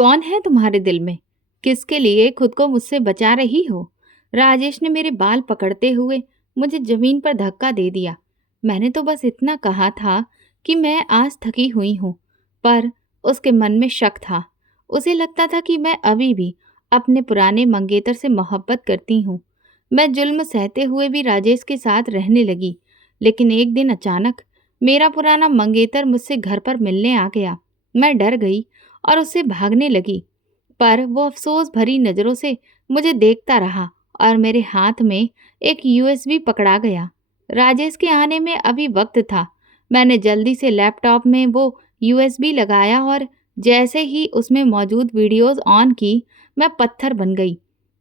कौन है तुम्हारे दिल में? किसके लिए खुद को मुझसे बचा रही हो? राजेश ने मेरे बाल पकड़ते हुए मुझे जमीन पर धक्का दे दिया। मैंने तो बस इतना कहा था कि मैं आज थकी हुई हूँ, पर उसके मन में शक था। उसे लगता था कि मैं अभी भी अपने पुराने मंगेतर से मोहब्बत करती हूँ। मैं जुल्म सहते हुए भी राजेश के साथ रहने लगी, लेकिन एक दिन अचानक मेरा पुराना मंगेतर मुझसे घर पर मिलने आ गया। मैं डर गई और उससे भागने लगी, पर वो अफसोस भरी नज़रों से मुझे देखता रहा और मेरे हाथ में एक यूएसबी पकड़ा गया। राजेश के आने में अभी वक्त था। मैंने जल्दी से लैपटॉप में वो यूएसबी लगाया और जैसे ही उसमें मौजूद वीडियोस ऑन की, मैं पत्थर बन गई,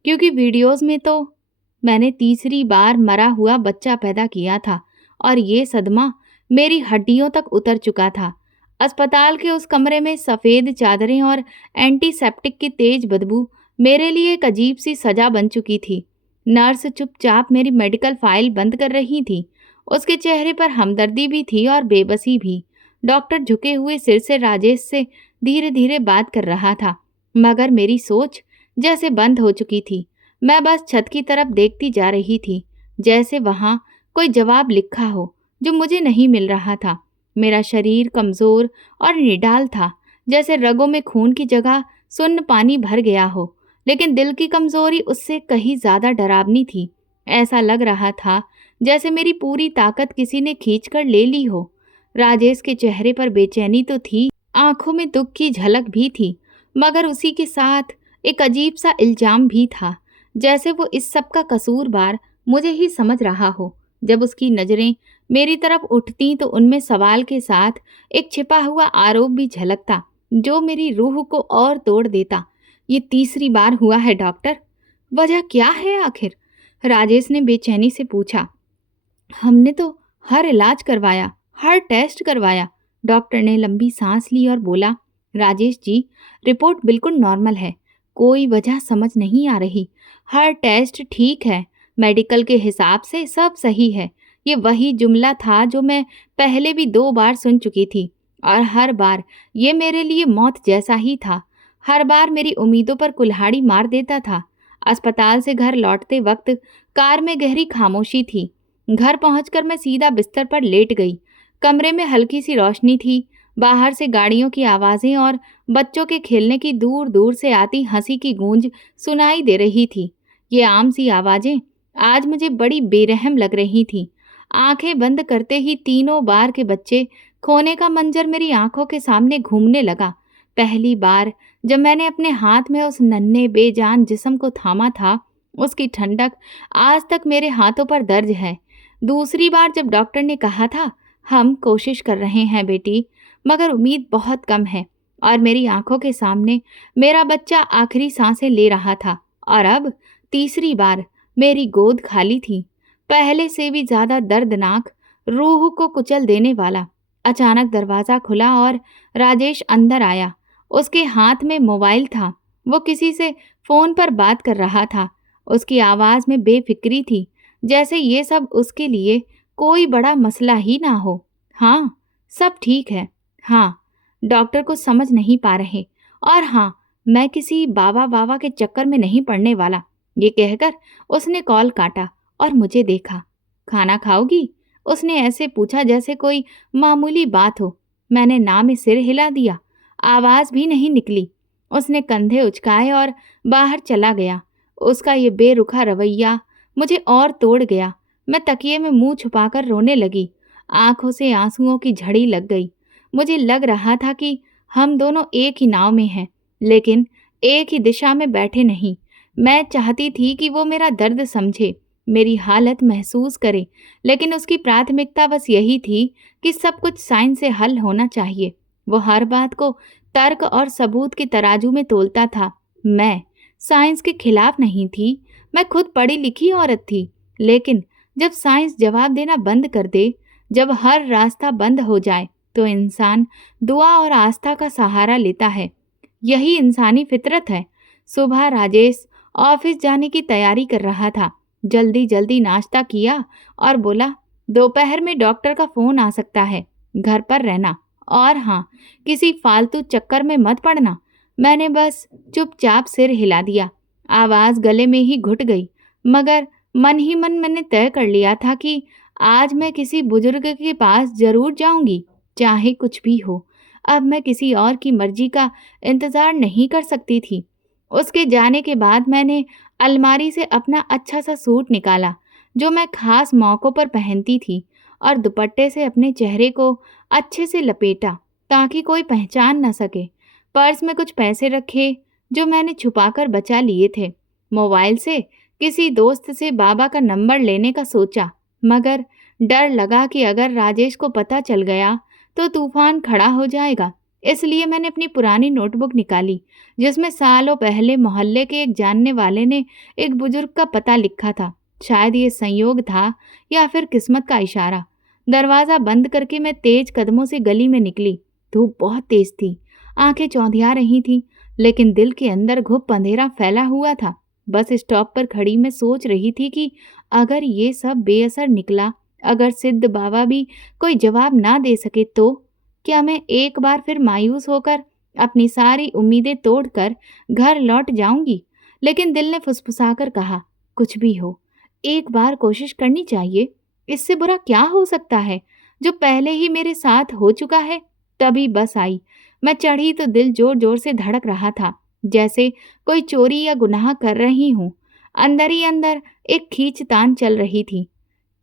क्योंकि वीडियोस में तो मैंने तीसरी बार मरा हुआ बच्चा पैदा किया था और ये सदमा मेरी हड्डियों तक उतर चुका था। अस्पताल के उस कमरे में सफ़ेद चादरें और एंटीसेप्टिक की तेज बदबू मेरे लिए एक अजीब सी सजा बन चुकी थी। नर्स चुपचाप मेरी मेडिकल फाइल बंद कर रही थी। उसके चेहरे पर हमदर्दी भी थी और बेबसी भी। डॉक्टर झुके हुए सिर से राजेश से धीरे धीरे बात कर रहा था, मगर मेरी सोच जैसे बंद हो चुकी थी। मैं बस छत की तरफ देखती जा रही थी, जैसे वहाँ कोई जवाब लिखा हो जो मुझे नहीं मिल रहा था। मेरा शरीर कमज़ोर और निडाल था, जैसे रगों में खून की जगह सुन्न पानी भर गया हो, लेकिन दिल की कमज़ोरी उससे कहीं ज़्यादा डरावनी थी। ऐसा लग रहा था जैसे मेरी पूरी ताकत किसी ने खींचकर ले ली हो। राजेश के चेहरे पर बेचैनी तो थी, आंखों में दुख की झलक भी थी, मगर उसी के साथ एक अजीब सा इल्जाम भी था, जैसे वो इस सब का कसूरवार मुझे ही समझ रहा हो। जब उसकी नज़रें मेरी तरफ उठती तो उनमें सवाल के साथ एक छिपा हुआ आरोप भी झलकता, जो मेरी रूह को और तोड़ देता। ये तीसरी बार हुआ है डॉक्टर, वजह क्या है आखिर? राजेश ने बेचैनी से पूछा। हमने तो हर इलाज करवाया, हर टेस्ट करवाया। डॉक्टर ने लंबी सांस ली और बोला, राजेश जी, रिपोर्ट बिल्कुल नॉर्मल है, कोई वजह समझ नहीं आ रही। हर टेस्ट ठीक है, मेडिकल के हिसाब से सब सही है। ये वही जुमला था जो मैं पहले भी 2 बार सुन चुकी थी, और हर बार ये मेरे लिए मौत जैसा ही था। हर बार मेरी उम्मीदों पर कुल्हाड़ी मार देता था। अस्पताल से घर लौटते वक्त कार में गहरी खामोशी थी। घर पहुंचकर मैं सीधा बिस्तर पर लेट गई। कमरे में हल्की सी रोशनी थी। बाहर से गाड़ियों की आवाज़ें और बच्चों के खेलने की दूर दूर से आती हंसी की गूंज सुनाई दे रही थी। ये आम सी आवाज़ें आज मुझे बड़ी बेरहम लग रही थीं। आंखें बंद करते ही तीनों बार के बच्चे खोने का मंजर मेरी आंखों के सामने घूमने लगा। पहली बार जब मैंने अपने हाथ में उस नन्हे बेजान जिस्म को थामा था, उसकी ठंडक आज तक मेरे हाथों पर दर्ज है। दूसरी बार जब डॉक्टर ने कहा था, हम कोशिश कर रहे हैं बेटी, मगर उम्मीद बहुत कम है, और मेरी आंखों के सामने मेरा बच्चा आखिरी सांसें ले रहा था। और अब तीसरी बार मेरी गोद खाली थी, पहले से भी ज़्यादा दर्दनाक, रूह को कुचल देने वाला। अचानक दरवाज़ा खुला और राजेश अंदर आया। उसके हाथ में मोबाइल था। वो किसी से फ़ोन पर बात कर रहा था। उसकी आवाज़ में बेफिक्री थी, जैसे ये सब उसके लिए कोई बड़ा मसला ही ना हो। हाँ, सब ठीक है। हाँ, डॉक्टर को समझ नहीं पा रहे। और हाँ, मैं किसी बाबा बाबा के चक्कर में नहीं पड़ने वाला। ये कहकर उसने कॉल काटा और मुझे देखा। खाना खाओगी? उसने ऐसे पूछा जैसे कोई मामूली बात हो। मैंने ना में सिर हिला दिया। आवाज़ भी नहीं निकली। उसने कंधे उचकाए और बाहर चला गया। उसका ये बेरुखा रवैया मुझे और तोड़ गया। मैं तकिए में मुंह छुपाकर रोने लगी। आंखों से आंसुओं की झड़ी लग गई। मुझे लग रहा था कि हम दोनों एक ही नाव में हैं, लेकिन एक ही दिशा में बैठे नहीं। मैं चाहती थी कि वो मेरा दर्द समझे, मेरी हालत महसूस करे, लेकिन उसकी प्राथमिकता बस यही थी कि सब कुछ साइंस से हल होना चाहिए। वो हर बात को तर्क और सबूत के तराजू में तोलता था। मैं साइंस के खिलाफ नहीं थी, मैं खुद पढ़ी लिखी औरत थी, लेकिन जब साइंस जवाब देना बंद कर दे, जब हर रास्ता बंद हो जाए, तो इंसान दुआ और आस्था का सहारा लेता है। यही इंसानी फितरत है। सुबह राजेश ऑफिस जाने की तैयारी कर रहा था। जल्दी जल्दी नाश्ता किया और बोला, दोपहर में डॉक्टर का फ़ोन आ सकता है, घर पर रहना, और हाँ, किसी फालतू चक्कर में मत पड़ना। मैंने बस चुपचाप सिर हिला दिया। आवाज़ गले में ही घुट गई, मगर मन ही मन मैंने तय कर लिया था कि आज मैं किसी बुजुर्ग के पास ज़रूर जाऊंगी, चाहे कुछ भी हो। अब मैं किसी और की मर्जी का इंतज़ार नहीं कर सकती थी। उसके जाने के बाद मैंने अलमारी से अपना अच्छा सा सूट निकाला, जो मैं खास मौक़ों पर पहनती थी, और दुपट्टे से अपने चेहरे को अच्छे से लपेटा ताकि कोई पहचान न सके। पर्स में कुछ पैसे रखे जो मैंने छुपाकर बचा लिए थे। मोबाइल से किसी दोस्त से बाबा का नंबर लेने का सोचा, मगर डर लगा कि अगर राजेश को पता चल गया तो तूफान खड़ा हो जाएगा। इसलिए मैंने अपनी पुरानी नोटबुक निकाली, जिसमें सालों पहले मोहल्ले के एक जानने वाले ने एक बुजुर्ग का पता लिखा था। शायद ये संयोग था या फिर किस्मत का इशारा। दरवाज़ा बंद करके मैं तेज कदमों से गली में निकली। धूप बहुत तेज थी, आंखें चौंधिया रही थीं, लेकिन दिल के अंदर घुप अंधेरा फैला हुआ था। बस स्टॉप पर खड़ी मैं सोच रही थी कि अगर ये सब बेअसर निकला, अगर सिद्ध बाबा भी कोई जवाब ना दे सके तो क्या मैं एक बार फिर मायूस होकर अपनी सारी उम्मीदें तोड़कर घर लौट जाऊंगी। लेकिन दिल ने फुसफुसाकर कहा, कुछ भी हो, एक बार कोशिश करनी चाहिए। इससे बुरा क्या हो सकता है? जो पहले ही मेरे साथ हो चुका है। तभी बस आई। मैं चढ़ी तो दिल जोर जोर से धड़क रहा था, जैसे कोई चोरी या गुनाह कर रही हूँ। अंदर ही अंदर एक खींचतान चल रही थी।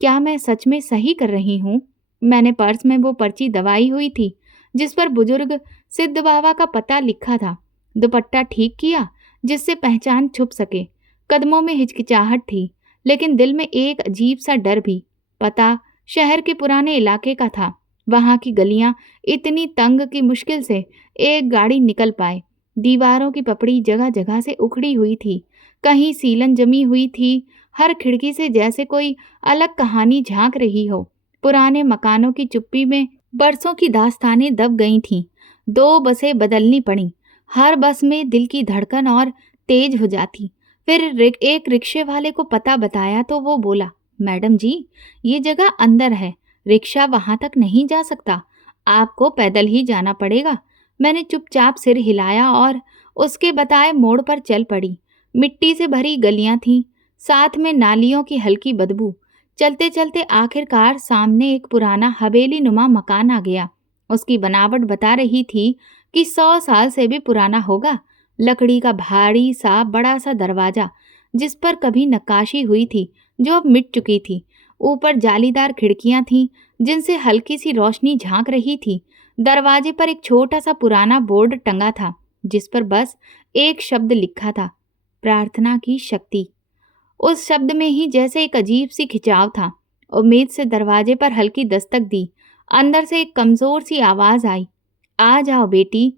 क्या मैं सच में सही कर रही हूँ? मैंने पर्स में वो पर्ची दबाई हुई थी जिस पर बुजुर्ग सिद्ध बाबा का पता लिखा था। दुपट्टा ठीक किया जिससे पहचान छुप सके। कदमों में हिचकिचाहट थी, लेकिन दिल में एक अजीब सा डर भी। पता शहर के पुराने इलाके का था। वहां की गलियां इतनी तंग कि मुश्किल से एक गाड़ी निकल पाए। दीवारों की पपड़ी जगह जगह से उखड़ी हुई थी, कहीं सीलन जमी हुई थी। हर खिड़की से जैसे कोई अलग कहानी झांक रही हो। पुराने मकानों की चुप्पी में बरसों की दास्तानें दब गई थीं। 2 बसें बदलनी पड़ी। हर बस में दिल की धड़कन और तेज हो जाती। फिर एक रिक्शे वाले को पता बताया तो वो बोला, मैडम जी, ये जगह अंदर है, रिक्शा वहां तक नहीं जा सकता, आपको पैदल ही जाना पड़ेगा। मैंने चुपचाप सिर हिलाया और उसके बताए मोड़ पर चल पड़ी। मिट्टी से भरी गलियां थीं, साथ में नालियों की हल्की बदबू। चलते चलते आखिरकार सामने एक पुराना हवेली नुमा मकान आ गया। उसकी बनावट बता रही थी कि 100 साल से भी पुराना होगा। लकड़ी का भारी सा बड़ा सा दरवाजा, जिस पर कभी नक्काशी हुई थी, जो अब मिट चुकी थी। ऊपर जालीदार खिड़कियां थीं, जिनसे हल्की सी रोशनी झांक रही थी। दरवाजे पर एक छोटा सा पुराना बोर्ड टंगा था, जिस पर बस एक शब्द लिखा था, प्रार्थना की शक्ति। उस शब्द में ही जैसे एक अजीब सी खिंचाव था। उम्मीद से दरवाजे पर हल्की दस्तक दी। अंदर से एक कमजोर सी आवाज आई, आ जाओ बेटी।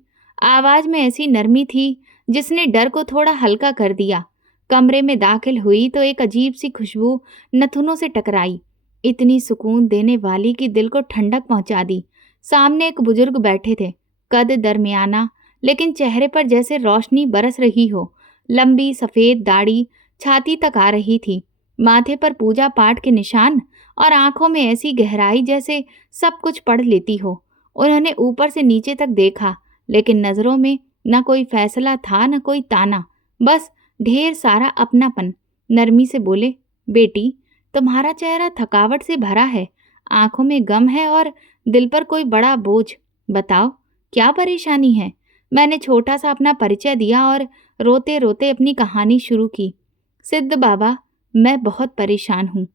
आवाज में ऐसी नरमी थी जिसने डर को थोड़ा हल्का कर दिया। कमरे में दाखिल हुई तो एक अजीब सी खुशबू नथुनों से टकराई, इतनी सुकून देने वाली कि दिल को ठंडक पहुंचा दी। सामने एक बुजुर्ग बैठे थे, कद दरमियाना, लेकिन चेहरे पर जैसे रोशनी बरस रही हो। लंबी सफेद दाढ़ी छाती तक आ रही थी, माथे पर पूजा पाठ के निशान और आंखों में ऐसी गहराई जैसे सब कुछ पढ़ लेती हो। उन्होंने ऊपर से नीचे तक देखा, लेकिन नजरों में न कोई फैसला था न कोई ताना, बस ढेर सारा अपनापन। नरमी से बोले, बेटी, तुम्हारा चेहरा थकावट से भरा है, आंखों में गम है और दिल पर कोई बड़ा बोझ। बताओ, क्या परेशानी है? मैंने छोटा सा अपना परिचय दिया और रोते रोते अपनी कहानी शुरू की। सिद्ध बाबा, मैं बहुत परेशान हूँ।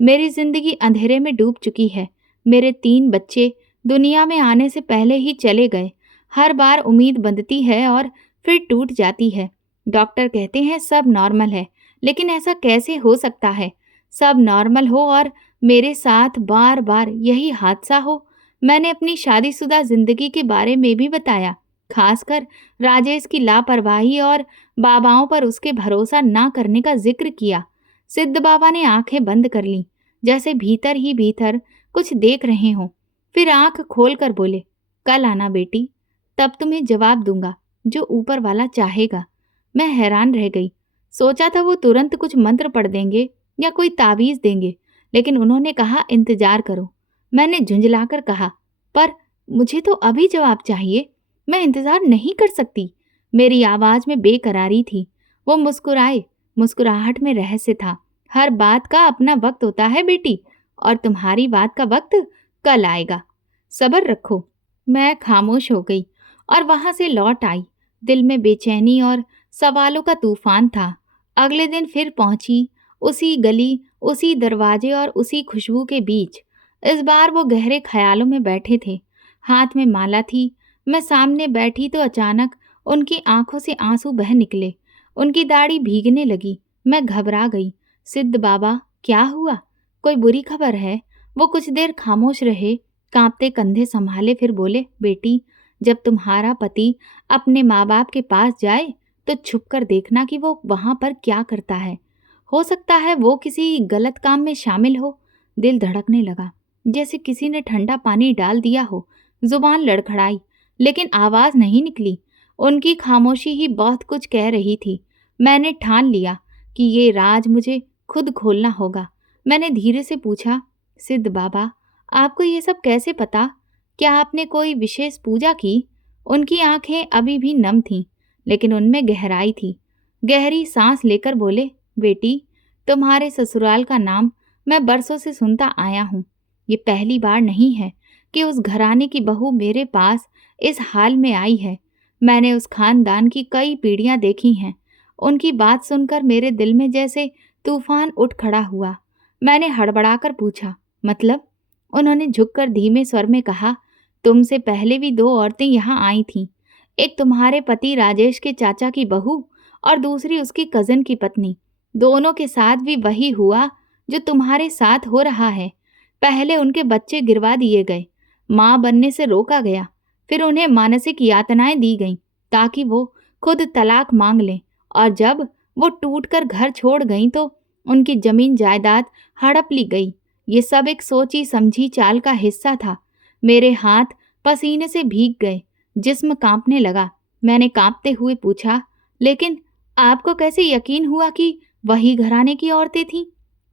मेरी जिंदगी अंधेरे में डूब चुकी है। मेरे 3 बच्चे दुनिया में आने से पहले ही चले गए। हर बार उम्मीद बंधती है और फिर टूट जाती है। डॉक्टर कहते हैं सब नॉर्मल है, लेकिन ऐसा कैसे हो सकता है? सब नॉर्मल हो और मेरे साथ बार बार यही हादसा हो। मैंने अपनी शादीशुदा जिंदगी के बारे में भी बताया, खासकर राजेश की लापरवाही और बाबाओं पर उसके भरोसा ना करने का जिक्र किया। सिद्ध बाबा ने आंखें बंद कर लीं, जैसे भीतर ही भीतर कुछ देख रहे हों। फिर आंख खोलकर बोले, कल आना बेटी, तब तुम्हें जवाब दूंगा जो ऊपर वाला चाहेगा। मैं हैरान रह गई। सोचा था वो तुरंत कुछ मंत्र पढ़ देंगे या कोई तावीज देंगे, लेकिन उन्होंने कहा इंतजार करो। मैंने झुंझलाकर कहा, पर मुझे तो अभी जवाब चाहिए, मैं इंतजार नहीं कर सकती। मेरी आवाज़ में बेकरारी थी। वो मुस्कुराए। मुस्कुराहट में रहस्य था। हर बात का अपना वक्त होता है बेटी, और तुम्हारी बात का वक्त कल आएगा। सब्र रखो। मैं खामोश हो गई और वहां से लौट आई। दिल में बेचैनी और सवालों का तूफान था। अगले दिन फिर पहुंची, उसी गली, उसी दरवाजे और उसी खुशबू के बीच। इस बार वो गहरे ख्यालों में बैठे थे। हाथ में माला थी। मैं सामने बैठी तो अचानक उनकी आंखों से आंसू बह निकले। उनकी दाढ़ी भीगने लगी। मैं घबरा गई। सिद्ध बाबा, क्या हुआ? कोई बुरी खबर है? वो कुछ देर खामोश रहे, कांपते कंधे संभाले, फिर बोले, बेटी, जब तुम्हारा पति अपने माँ बाप के पास जाए तो छुप कर देखना कि वो वहां पर क्या करता है। हो सकता है वो किसी गलत काम में शामिल हो। दिल धड़कने लगा, जैसे किसी ने ठंडा पानी डाल दिया हो। जुबान लड़खड़ाई, लेकिन आवाज नहीं निकली। उनकी खामोशी ही बहुत कुछ कह रही थी। मैंने ठान लिया कि ये राज मुझे खुद खोलना होगा। मैंने धीरे से पूछा, सिद्ध बाबा, आपको ये सब कैसे पता? क्या आपने कोई विशेष पूजा की? उनकी आंखें अभी भी नम थीं, लेकिन उनमें गहराई थी। गहरी सांस लेकर बोले, बेटी, तुम्हारे ससुराल का नाम मैं बरसों से सुनता आया हूँ। ये पहली बार नहीं है कि उस घराने की बहू मेरे पास इस हाल में आई है। मैंने उस खानदान की कई पीढ़ियां देखी हैं। उनकी बात सुनकर मेरे दिल में जैसे तूफान उठ खड़ा हुआ। मैंने हड़बड़ाकर पूछा, मतलब? उन्होंने झुककर धीमे स्वर में कहा, तुमसे पहले भी दो औरतें यहाँ आई थीं। एक तुम्हारे पति राजेश के चाचा की बहू और दूसरी उसकी कजिन की पत्नी। दोनों के साथ भी वही हुआ जो तुम्हारे साथ हो रहा है। पहले उनके बच्चे गिरवा दिए गए, माँ बनने से रोका गया, फिर उन्हें मानसिक यातनाएं दी गईं ताकि वो खुद तलाक मांग लें, और जब वो टूटकर घर छोड़ गईं तो उनकी जमीन जायदाद हड़प ली गई। ये सब एक सोची समझी चाल का हिस्सा था। मेरे हाथ पसीने से भीग गए, जिस्म कांपने लगा। मैंने कांपते हुए पूछा, लेकिन आपको कैसे यकीन हुआ कि वही घराने की औरतें थीं?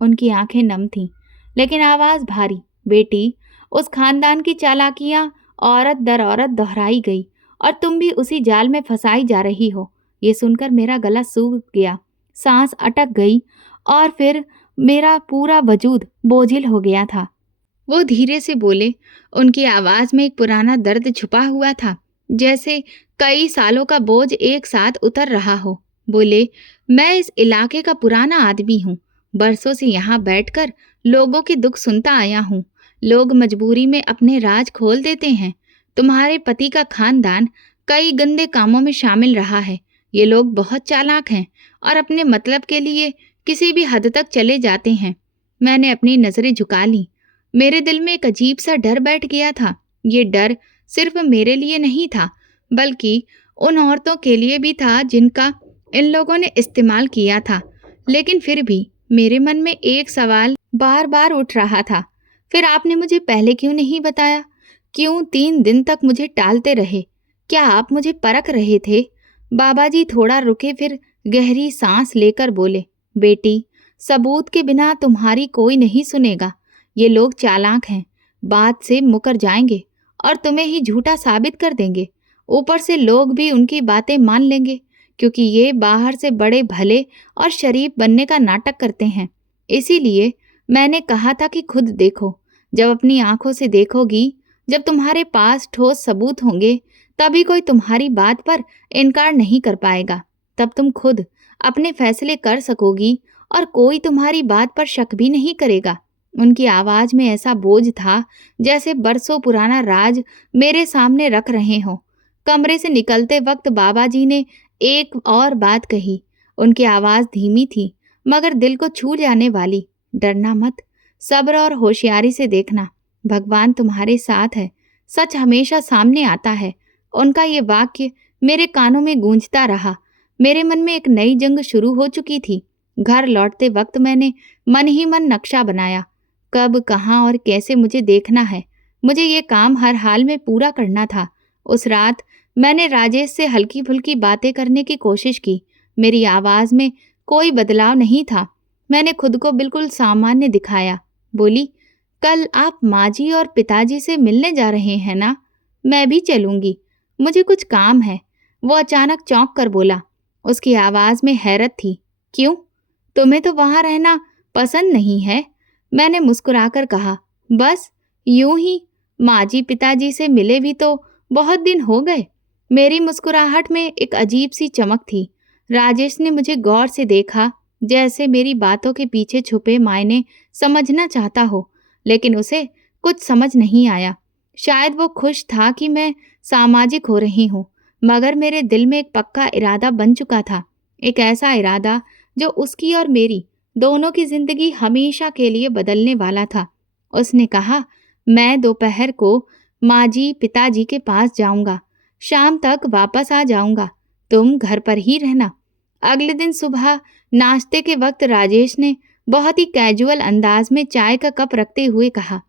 उनकी आंखें नम थीं, लेकिन आवाज भारी। बेटी, उस खानदान की चालाकियां औरत दर औरत दोहराई गई, और तुम भी उसी जाल में फंसाई जा रही हो। ये सुनकर मेरा गला सूख गया, सांस अटक गई, और फिर मेरा पूरा वजूद बोझिल हो गया था। वो धीरे से बोले। उनकी आवाज में एक पुराना दर्द छुपा हुआ था, जैसे कई सालों का बोझ एक साथ उतर रहा हो। बोले, मैं इस इलाके का पुराना आदमी हूँ। बरसों से यहाँ बैठकर लोगों के दुख सुनता आया हूँ। लोग मजबूरी में अपने राज खोल देते हैं। तुम्हारे पति का खानदान कई गंदे कामों में शामिल रहा है। ये लोग बहुत चालाक हैं और अपने मतलब के लिए किसी भी हद तक चले जाते हैं। मैंने अपनी नजरें झुका ली। मेरे दिल में एक अजीब सा डर बैठ गया था। ये डर सिर्फ मेरे लिए नहीं था, बल्कि उन औरतों के लिए भी था जिनका इन लोगों ने इस्तेमाल किया था। लेकिन फिर भी मेरे मन में एक सवाल बार बार उठ रहा था, फिर आपने मुझे पहले क्यों नहीं बताया? क्यों 3 दिन तक मुझे टालते रहे? क्या आप मुझे परख रहे थे? बाबा जी थोड़ा रुके, फिर गहरी सांस लेकर बोले, बेटी, सबूत के बिना तुम्हारी कोई नहीं सुनेगा। ये लोग चालाक हैं, बात से मुकर जाएंगे और तुम्हें ही झूठा साबित कर देंगे। ऊपर से लोग भी उनकी बातें मान लेंगे, क्योंकि ये बाहर से बड़े भले और शरीफ बनने का नाटक करते हैं। इसीलिए मैंने कहा था कि खुद देखो। जब अपनी आंखों से देखोगी, जब तुम्हारे पास ठोस सबूत होंगे, तभी कोई तुम्हारी बात पर इनकार नहीं कर पाएगा। तब तुम खुद अपने फैसले कर सकोगी और कोई तुम्हारी बात पर शक भी नहीं करेगा। उनकी आवाज में ऐसा बोझ था जैसे बरसों पुराना राज मेरे सामने रख रहे हो। कमरे से निकलते वक्त बाबा जी ने एक और बात कही। उनकी आवाज धीमी थी, मगर दिल को छू जाने वाली। डरना मत, सब्र और होशियारी से देखना। भगवान तुम्हारे साथ है। सच हमेशा सामने आता है। उनका ये वाक्य मेरे कानों में गूंजता रहा। मेरे मन में एक नई जंग शुरू हो चुकी थी। घर लौटते वक्त मैंने मन ही मन नक्शा बनाया, कब, कहाँ और कैसे मुझे देखना है। मुझे ये काम हर हाल में पूरा करना था। उस रात मैंने राजेश से हल्की फुल्की बातें करने की कोशिश की। मेरी आवाज में कोई बदलाव नहीं था। मैंने खुद को बिल्कुल सामान्य दिखाया। बोली, कल आप माँ जी और पिताजी से मिलने जा रहे हैं ना? मैं भी चलूंगी। मुझे कुछ काम है। वो अचानक चौंक कर बोला। उसकी आवाज़ में हैरत थी। क्यों? तुम्हें तो वहाँ रहना पसंद नहीं है? मैंने मुस्कुराकर कहा। बस यूं ही। माँ जी पिताजी से मिले भी तो बहुत दिन हो गए। मेरी मुस्कुराहट में एक अजीब सी चमक थी। राजेश ने मुझे गौर से देखा, जैसे मेरी बातों के पीछे छुपे मायने समझना चाहता हो, लेकिन उसे कुछ समझ नहीं आया। शायद वो खुश था कि मैं सामाजिक हो रही हूँ, मगर मेरे दिल में एक पक्का इरादा बन चुका था। एक ऐसा इरादा जो उसकी और मेरी दोनों की जिंदगी हमेशा के लिए बदलने वाला था। उसने कहा, मैं दोपहर को माँ जी पिताजी के पास जाऊंगा, शाम तक वापस आ जाऊंगा, तुम घर पर ही रहना। अगले दिन सुबह नाश्ते के वक्त राजेश ने बहुत ही कैजुअल अंदाज में चाय का कप रखते हुए कहा,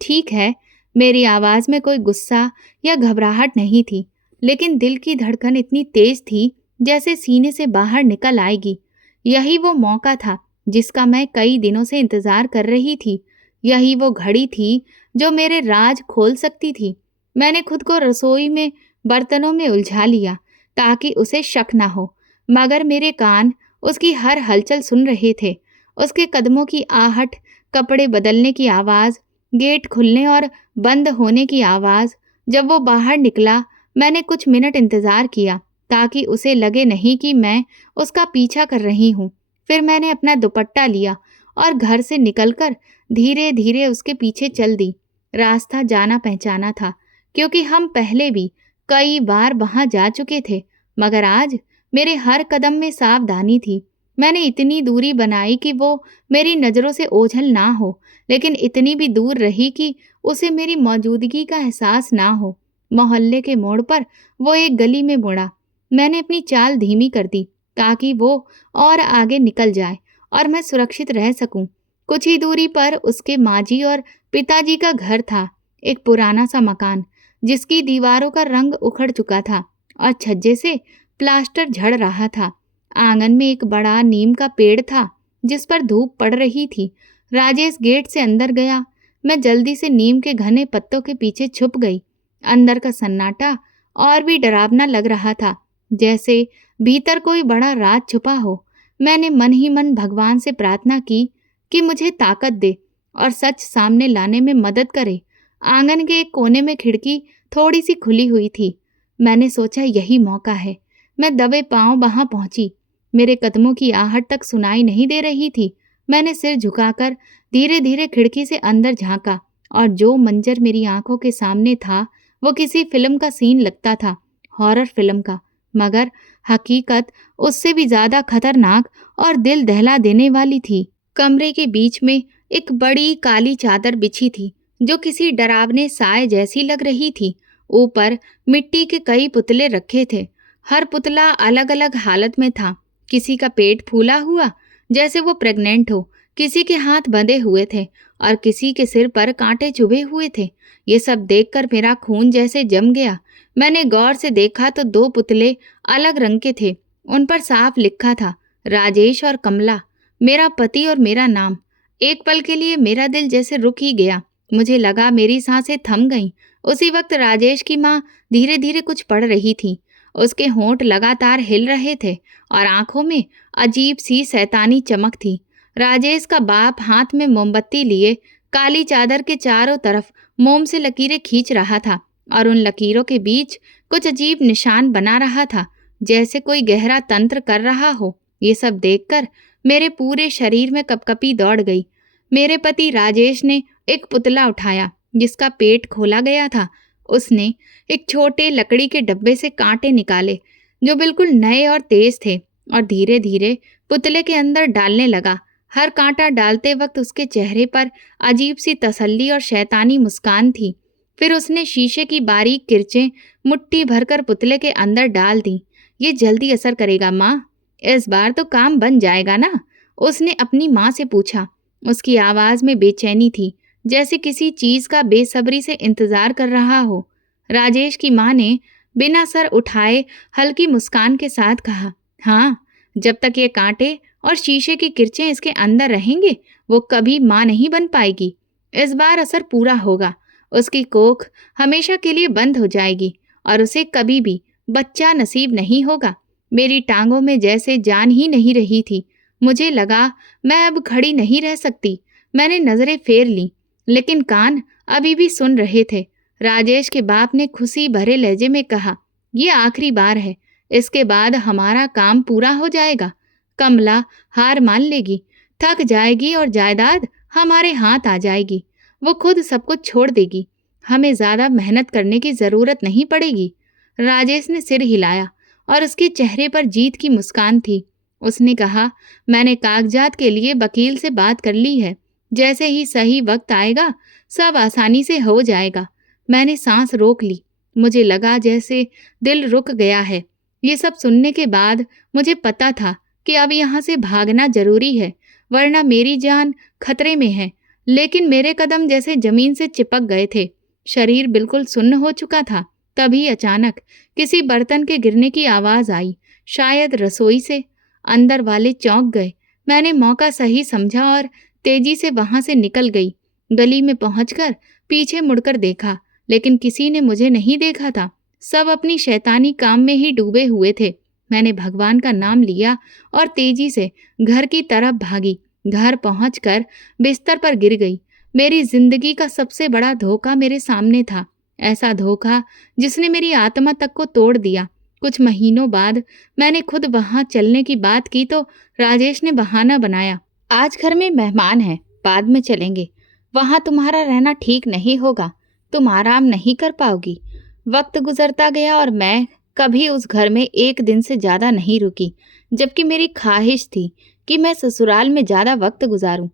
ठीक है। मेरी आवाज में कोई गुस्सा या घबराहट नहीं थी, लेकिन दिल की धड़कन इतनी तेज थी जैसे सीने से बाहर निकल आएगी। यही वो मौका था जिसका मैं कई दिनों से इंतजार कर रही थी। यही वो घड़ी थी जो मेरे राज खोल सकती थी। मैंने खुद को रसोई में बर्तनों में उलझा लिया ताकि उसे शक न हो, मगर मेरे कान उसकी हर हलचल सुन रहे थे। उसके कदमों की आहट, कपड़े बदलने की आवाज़, गेट खुलने और बंद होने की आवाज़। जब वो बाहर निकला, मैंने कुछ मिनट इंतज़ार किया ताकि उसे लगे नहीं कि मैं उसका पीछा कर रही हूँ। फिर मैंने अपना दुपट्टा लिया और घर से निकलकर धीरे धीरे उसके पीछे चल दी। रास्ता जाना पहचाना था, क्योंकि हम पहले भी कई बार वहां जा चुके थे, मगर आज मेरे हर कदम में सावधानी थी। मैंने इतनी दूरी बनाई कि वो मेरी नज़रों से ओझल ना हो, लेकिन इतनी भी दूर रही कि उसे मेरी मौजूदगी का एहसास ना हो। मोहल्ले के मोड़ पर वो एक गली में मुड़ा। मैंने अपनी चाल धीमी कर दी ताकि वो और आगे निकल जाए और मैं सुरक्षित रह सकूं। कुछ ही दूरी पर उसके माँजी और पिताजी का घर था, एक पुराना सा मकान जिसकी दीवारों का रंग उखड़ चुका था और छज्जे से प्लास्टर झड़ रहा था। आंगन में एक बड़ा नीम का पेड़ था जिस पर धूप पड़ रही थी। राजेश गेट से अंदर गया। मैं जल्दी से नीम के घने पत्तों के पीछे छुप गई। अंदर का सन्नाटा और भी डरावना लग रहा था, जैसे भीतर कोई बड़ा राज छुपा हो। मैंने मन ही मन भगवान से प्रार्थना की कि मुझे ताकत दे और सच सामने लाने में मदद करे। आंगन के एक कोने में खिड़की थोड़ी सी खुली हुई थी। मैंने सोचा यही मौका है। मैं दबे पांव वहां पहुंची। मेरे कदमों की आहट तक सुनाई नहीं दे रही थी। मैंने सिर झुकाकर धीरे धीरे खिड़की से अंदर झांका और जो मंजर मेरी आंखों के सामने था वो किसी फिल्म का सीन लगता था, हॉरर फिल्म का, मगर हकीकत उससे भी ज्यादा खतरनाक और दिल दहला देने वाली थी। कमरे के बीच में एक बड़ी काली चादर बिछी थी जो किसी डरावने साए जैसी लग रही थी। ऊपर मिट्टी के कई पुतले रखे थे। हर पुतला अलग अलग हालत में था। किसी का पेट फूला हुआ जैसे वो प्रेग्नेंट हो, किसी के हाथ बंधे हुए थे और किसी के सिर पर कांटे चुभे हुए थे। ये सब देखकर मेरा खून जैसे जम गया। मैंने गौर से देखा तो दो पुतले अलग रंग के थे। उन पर साफ लिखा था, राजेश और कमला, मेरा पति और मेरा नाम। एक पल के लिए मेरा दिल जैसे रुक ही गया। मुझे लगा मेरी सांसें थम गईं। उसी वक्त राजेश की माँ धीरे धीरे कुछ पढ़ रही थी। उसके होंठ लगातार हिल रहे थे और आंखों में अजीब सी शैतानी चमक थी। राजेश का बाप हाथ में मोमबत्ती लिए काली चादर के चारों तरफ मोम से लकीरें खींच रहा था और उन लकीरों के बीच कुछ अजीब निशान बना रहा था, जैसे कोई गहरा तंत्र कर रहा हो। ये सब देखकर मेरे पूरे शरीर में कपकपी दौड़ गई। मेरे पति राजेश ने एक पुतला उठाया जिसका पेट खोला गया था। उसने एक छोटे लकड़ी के डब्बे से कांटे निकाले जो बिल्कुल नए और तेज थे और धीरे धीरे पुतले के अंदर डालने लगा। हर कांटा डालते वक्त उसके चेहरे पर अजीब सी तसल्ली और शैतानी मुस्कान थी। फिर उसने शीशे की बारीक किरचें मुट्ठी भरकर पुतले के अंदर डाल दी। ये जल्दी असर करेगा माँ, इस बार तो काम बन जाएगा ना? उसने अपनी माँ से पूछा। उसकी आवाज में बेचैनी थी, जैसे किसी चीज का बेसब्री से इंतजार कर रहा हो। राजेश की माँ ने बिना सर उठाए हल्की मुस्कान के साथ कहा, हाँ, जब तक ये कांटे और शीशे की किरचें इसके अंदर रहेंगे वो कभी माँ नहीं बन पाएगी। इस बार असर पूरा होगा। उसकी कोख हमेशा के लिए बंद हो जाएगी और उसे कभी भी बच्चा नसीब नहीं होगा। मेरी टांगों में जैसे जान ही नहीं रही थी। मुझे लगा मैं अब खड़ी नहीं रह सकती। मैंने नजरें फेर लीं, लेकिन कान अभी भी सुन रहे थे। राजेश के बाप ने खुशी भरे लहजे में कहा, ये आखिरी बार है, इसके बाद हमारा काम पूरा हो जाएगा। कमला हार मान लेगी, थक जाएगी और जायदाद हमारे हाथ आ जाएगी। वो खुद सब कुछ छोड़ देगी। हमें ज्यादा मेहनत करने की जरूरत नहीं पड़ेगी। राजेश ने सिर हिलाया और उसके चेहरे पर जीत की मुस्कान थी। उसने कहा, मैंने कागजात के लिए वकील से बात कर ली है। जैसे ही सही वक्त आएगा सब आसानी से हो जाएगा। मैंने सांस रोक ली। मुझे लगा जैसे दिल रुक गया है। ये सब सुनने के बाद मुझे पता था कि अब यहाँ से भागना जरूरी है, वरना मेरी जान खतरे में है। लेकिन मेरे कदम जैसे जमीन से चिपक गए थे। शरीर बिल्कुल सुन्न हो चुका था। तभी अचानक किसी बर्तन के गिरने की आवाज आई, शायद रसोई से। अंदर वाले चौंक गए। मैंने मौका सही समझा और तेजी से वहां से निकल गई। गली में पहुंचकर पीछे मुड़कर देखा, लेकिन किसी ने मुझे नहीं देखा था। सब अपनी शैतानी काम में ही डूबे हुए थे। मैंने भगवान का नाम लिया और तेजी से घर की तरफ भागी। घर पहुंचकर बिस्तर पर गिर गई। मेरी जिंदगी का सबसे बड़ा धोखा मेरे सामने था। ऐसा धोखा जिसने मेरी आत्मा तक को तोड़ दिया। कुछ महीनों बाद मैंने खुद वहां चलने की बात की तो राजेश ने बहाना बनाया, आज घर में मेहमान हैं, बाद में चलेंगे। वहां तुम्हारा रहना ठीक नहीं होगा, तुम आराम नहीं कर पाओगी। वक्त गुजरता गया और मैं कभी उस घर में एक दिन से ज्यादा नहीं रुकी, जबकि मेरी ख्वाहिश थी कि मैं ससुराल में ज्यादा वक्त गुजारूं।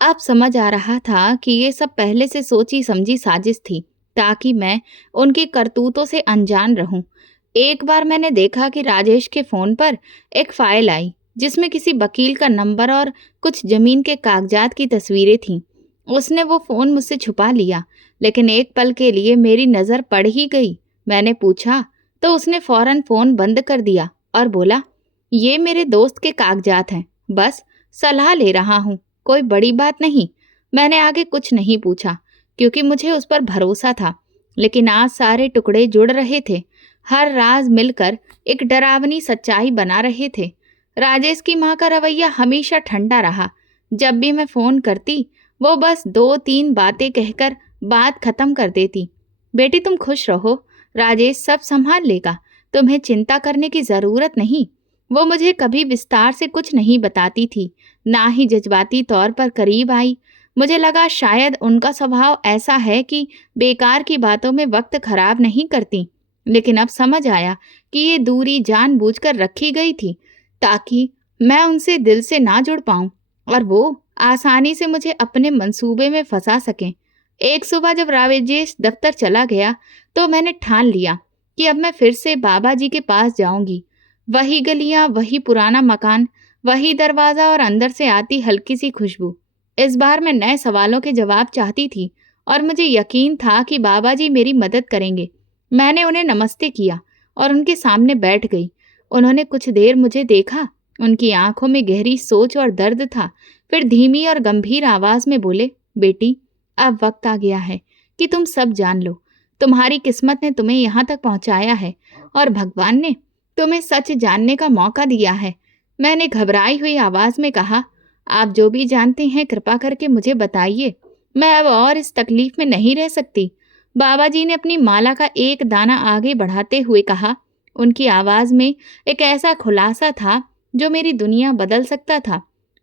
अब समझ आ रहा था कि ये सब पहले से सोची समझी साजिश थी, ताकि मैं उनकी करतूतों से अनजान रहूं। एक बार मैंने देखा कि राजेश के फोन पर एक फाइल आई, जिसमें किसी वकील का नंबर और कुछ जमीन के कागजात की तस्वीरें थीं। उसने वो फोन मुझसे छुपा लिया, लेकिन एक पल के लिए मेरी नजर पड़ ही गई। मैंने पूछा तो उसने फौरन फोन बंद कर दिया और बोला, ये मेरे दोस्त के कागजात हैं, बस सलाह ले रहा हूँ, कोई बड़ी बात नहीं। मैंने आगे कुछ नहीं पूछा, क्योंकि मुझे उस पर भरोसा था। लेकिन आज सारे टुकड़े जुड़ रहे थे, हर राज मिलकर एक डरावनी सच्चाई बना रहे थे। राजेश की माँ का रवैया हमेशा ठंडा रहा। जब भी मैं फोन करती, वो बस 2-3 बातें कहकर बात खत्म कर देती। बेटी तुम खुश रहो, राजेश सब संभाल लेगा, तुम्हें चिंता करने की जरूरत नहीं। वो मुझे कभी विस्तार से कुछ नहीं बताती थी, ना ही जज्बाती तौर पर करीब आई। मुझे लगा शायद उनका स्वभाव ऐसा है कि बेकार की बातों में वक्त खराब नहीं करती। लेकिन अब समझ आया कि ये दूरी जानबूझकर रखी गई थी, ताकि मैं उनसे दिल से ना जुड़ पाऊं और वो आसानी से मुझे अपने मंसूबे में फंसा सकें। एक सुबह जब राजेश दफ्तर चला गया तो मैंने ठान लिया कि अब मैं फिर से बाबा जी के पास जाऊंगी। वही गलियां, वही पुराना मकान, वही दरवाजा और अंदर से आती हल्की सी खुशबू। इस बार मैं नए सवालों के जवाब चाहती थी और मुझे यकीन था कि बाबा जी मेरी मदद करेंगे। मैंने उन्हें नमस्ते किया और उनके सामने बैठ गई। उन्होंने कुछ देर मुझे देखा। उनकी आंखों में गहरी सोच और दर्द था। फिर धीमी और गंभीर आवाज में बोले, बेटी अब वक्त आ गया है कि तुम सब जान लो। तुम्हारी किस्मत ने तुम्हें यहाँ तक पहुँचाया है और भगवान ने तुम्हें सच जानने का मौका दिया है। मैंने घबराई हुई आवाज में कहा, आप जो भी जानते हैं कृपा करके मुझे बताइए। मैं अब और इस तकलीफ में नहीं रह सकती। बाबा जी ने अपनी माला का एक दाना आगे बढ़ाते हुए कहा। उनकी आवाज में एक ऐसा खुलासा था जो मेरी दुनिया बदल सकता था।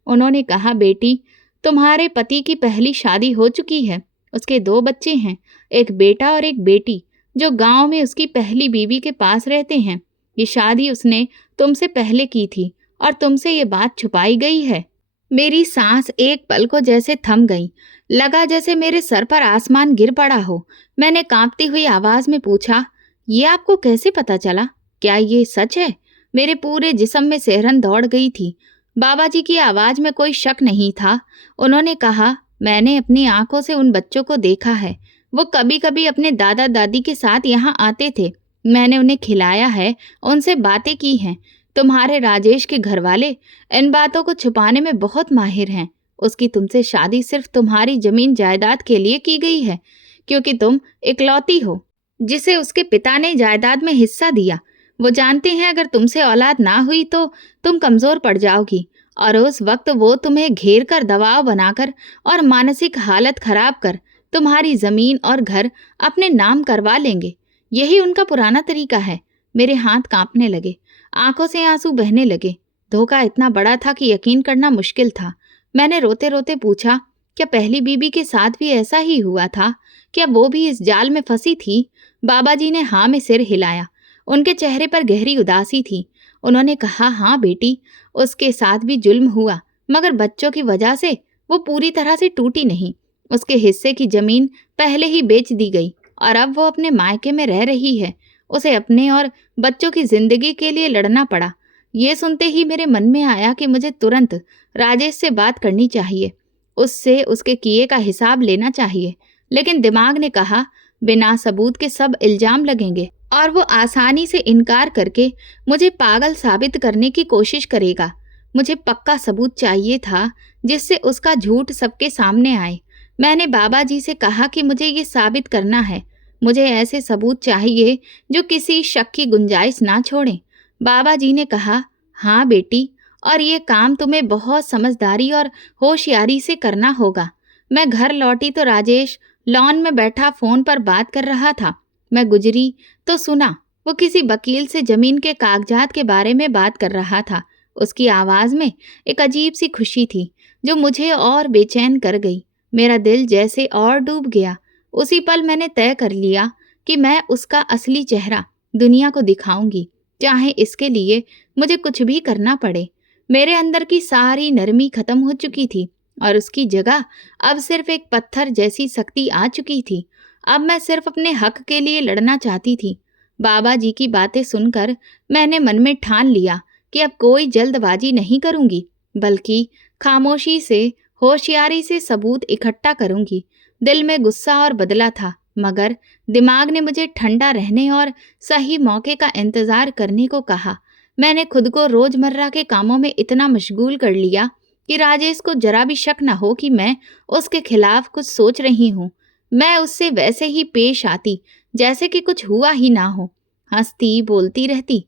उन्होंने कहा, बेटी तुम्हारे पति की पहली शादी हो चुकी है। उसके 2 बच्चे हैं, एक बेटा और एक बेटी, जो गांव में उसकी पहली बीवी के पास रहते हैं। ये शादी उसने तुमसे पहले की थी और तुमसे ये बात छुपाई गई है। मेरी सांस एक पल को जैसे थम गई। लगा जैसे मेरे सर पर आसमान गिर पड़ा हो। मैंने कांपती हुई आवाज में पूछा, ये आपको कैसे पता चला? क्या ये सच है? मेरे पूरे जिस्म में सिहरन दौड़ गई थी। बाबा जी की आवाज में कोई शक नहीं था। उन्होंने कहा, मैंने अपनी आंखों से उन बच्चों को देखा है। वो कभी कभी अपने दादा दादी के साथ यहाँ आते थे। मैंने उन्हें खिलाया है, उनसे बातें की हैं। तुम्हारे राजेश के घर वाले इन बातों को छुपाने में बहुत माहिर हैं। उसकी तुमसे शादी सिर्फ तुम्हारी जमीन जायदाद के लिए की गई है, क्योंकि तुम इकलौती हो जिसे उसके पिता ने जायदाद में हिस्सा दिया। वो जानते हैं अगर तुमसे औलाद ना हुई तो तुम कमज़ोर पड़ जाओगी, और उस वक्त वो तुम्हें घेर कर दबाव बनाकर और मानसिक हालत खराब कर तुम्हारी ज़मीन और घर अपने नाम करवा लेंगे। यही उनका पुराना तरीका है। मेरे हाथ कांपने लगे, आंखों से आंसू बहने लगे। धोखा इतना बड़ा था कि यकीन करना मुश्किल था। मैंने रोते रोते पूछा, क्या पहली बीबी के साथ भी ऐसा ही हुआ था? क्या वो भी इस जाल में फंसी थी? बाबा जी ने हाँ में सिर हिलाया। उनके चेहरे पर गहरी उदासी थी। उन्होंने कहा, हाँ बेटी, उसके साथ भी जुल्म हुआ, मगर बच्चों की वजह से वो पूरी तरह से टूटी नहीं। उसके हिस्से की जमीन पहले ही बेच दी गई और अब वो अपने मायके में रह रही है। उसे अपने और बच्चों की जिंदगी के लिए लड़ना पड़ा। ये सुनते ही मेरे मन में आया कि मुझे तुरंत राजेश से बात करनी चाहिए, उससे उसके किए का हिसाब लेना चाहिए। लेकिन दिमाग ने कहा, बिना सबूत के सब इल्जाम लगेंगे और वो आसानी से इनकार करके मुझे पागल साबित करने की कोशिश करेगा। मुझे पक्का सबूत चाहिए था जिससे उसका झूठ सबके सामने आए। मैंने बाबा जी से कहा कि मुझे ये साबित करना है। मुझे ऐसे सबूत चाहिए जो किसी शक की गुंजाइश ना छोड़ें। बाबा जी ने कहा, हाँ बेटी, और ये काम तुम्हें बहुत समझदारी और होशियारी से करना होगा। मैं घर लौटी तो राजेश लॉन में बैठा फोन पर बात कर रहा था। मैं गुजरी तो सुना, वो किसी वकील से जमीन के कागजात के बारे में बात कर रहा था। उसकी आवाज में एक अजीब सी खुशी थी जो मुझे और बेचैन कर गई। मेरा दिल जैसे और डूब गया। उसी पल मैंने तय कर लिया कि मैं उसका असली चेहरा दुनिया को दिखाऊंगी, चाहे इसके लिए मुझे कुछ भी करना पड़े। मेरे अंदर की सारी नरमी खत्म हो चुकी थी और उसकी जगह अब सिर्फ एक पत्थर जैसी सख्ती आ चुकी थी। अब मैं सिर्फ अपने हक के लिए लड़ना चाहती थी। बाबा जी की बातें सुनकर मैंने मन में ठान लिया कि अब कोई जल्दबाजी नहीं करूंगी, बल्कि खामोशी से, होशियारी से सबूत इकट्ठा करूंगी। दिल में गुस्सा और बदला था, मगर दिमाग ने मुझे ठंडा रहने और सही मौके का इंतजार करने को कहा। मैंने खुद को रोजमर्रा के कामों में इतना मशगूल कर लिया कि राजेश को जरा भी शक न हो कि मैं उसके खिलाफ कुछ सोच रही हूँ। मैं उससे वैसे ही पेश आती जैसे कि कुछ हुआ ही ना हो, हंसती बोलती रहती।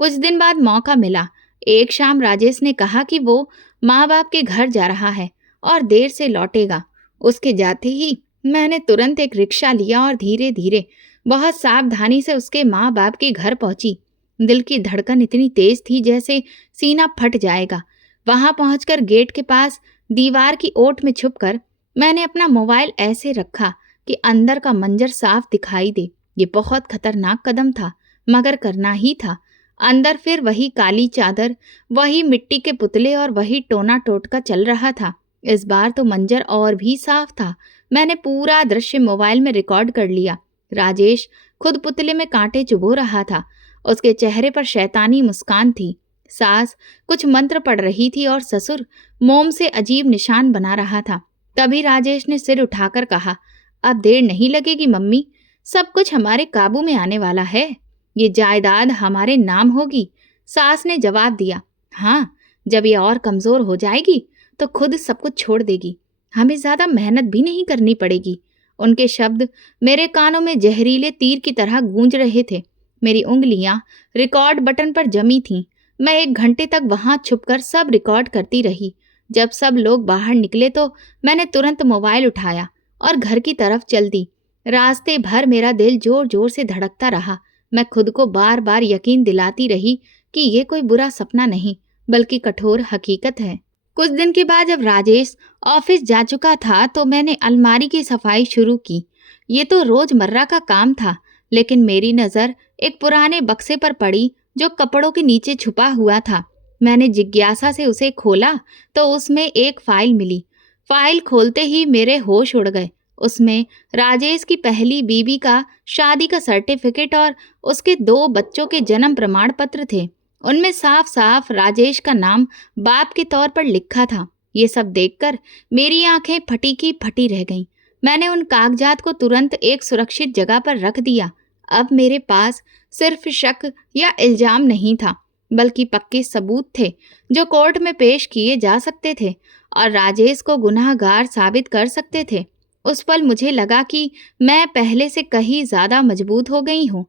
कुछ दिन बाद मौका मिला। एक शाम राजेश ने कहा कि वो माँ बाप के घर जा रहा है और देर से लौटेगा। उसके जाते ही मैंने तुरंत एक रिक्शा लिया और धीरे धीरे, बहुत सावधानी से उसके माँ बाप के घर पहुंची। दिल की धड़कन इतनी तेज थी जैसे सीना फट जाएगा। वहां पहुंचकर गेट के पास दीवार की ओट में छुपकर मैंने अपना मोबाइल ऐसे रखा कि अंदर का मंजर साफ दिखाई दे। ये बहुत खतरनाक कदम था, मगर करना ही था। अंदर फिर वही काली चादर, वही मिट्टी के पुतले और वही टोना टोटका चल रहा था। इस बार तो मंजर और भी साफ था। मैंने पूरा दृश्य मोबाइल में रिकॉर्ड कर लिया। राजेश खुद पुतले में कांटे चुभो रहा था। उसके चेहरे पर शैतानी मुस्कान थी। सास कुछ मंत्र पढ़ रही थी और ससुर मोम से अजीब निशान बना रहा था। तभी राजेश ने सिर उठाकर कहा, अब देर नहीं लगेगी मम्मी, सब कुछ हमारे काबू में आने वाला है। ये जायदाद हमारे नाम होगी। सास ने जवाब दिया, हाँ, जब ये और कमजोर हो जाएगी तो खुद सब कुछ छोड़ देगी। हमें ज्यादा मेहनत भी नहीं करनी पड़ेगी। उनके शब्द मेरे कानों में जहरीले तीर की तरह गूंज रहे थे। मेरी उंगलियां रिकॉर्ड बटन पर जमी थीं। मैं 1 घंटे तक वहां छुपकर सब रिकॉर्ड करती रही। जब सब लोग बाहर निकले तो मैंने तुरंत मोबाइल उठाया और घर की तरफ चल दी। रास्ते भर मेरा दिल जोर जोर से धड़कता रहा। मैं खुद को बार बार यकीन दिलाती रही कि ये कोई बुरा सपना नहीं, बल्कि कठोर हकीकत है। कुछ दिन के बाद जब राजेश ऑफिस जा चुका था तो मैंने अलमारी की सफाई शुरू की। ये तो रोजमर्रा का काम था, लेकिन मेरी नज़र एक पुराने बक्से पर पड़ी जो कपड़ों के नीचे छुपा हुआ था। मैंने जिज्ञासा से उसे खोला तो उसमें एक फाइल मिली। फाइल खोलते ही मेरे होश उड़ गए। उसमें राजेश की पहली बीवी का शादी का सर्टिफिकेट और उसके 2 बच्चों के जन्म प्रमाण पत्र थे। उनमें साफ साफ राजेश का नाम बाप के तौर पर लिखा था। ये सब देखकर मेरी आंखें फटी की फटी रह गईं। मैंने उन कागजात को तुरंत एक सुरक्षित जगह पर रख दिया। अब मेरे पास सिर्फ शक या इल्जाम नहीं था, बल्कि पक्के सबूत थे जो कोर्ट में पेश किए जा सकते थे और राजेश को गुनाहगार साबित कर सकते थे। उस पल मुझे लगा कि मैं पहले से कहीं ज्यादा मजबूत हो गई हूँ।